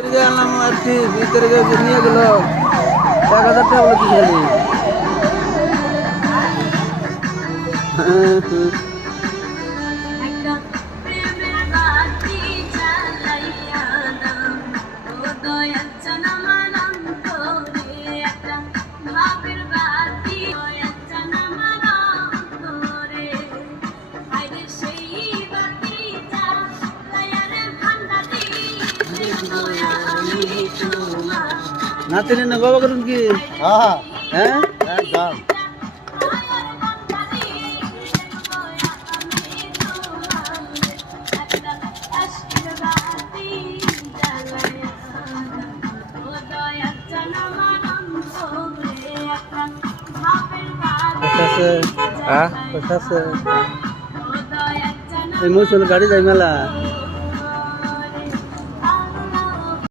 আনলাম আর কি ভিতরে নিয়ে গেল 1,000 টাকা বলে খালি। নাতিনি না বাবা করুন কি? হ্যাঁ হ্যাঁ একদম। এই মৌসুমে গাড়ি যাই মেলা।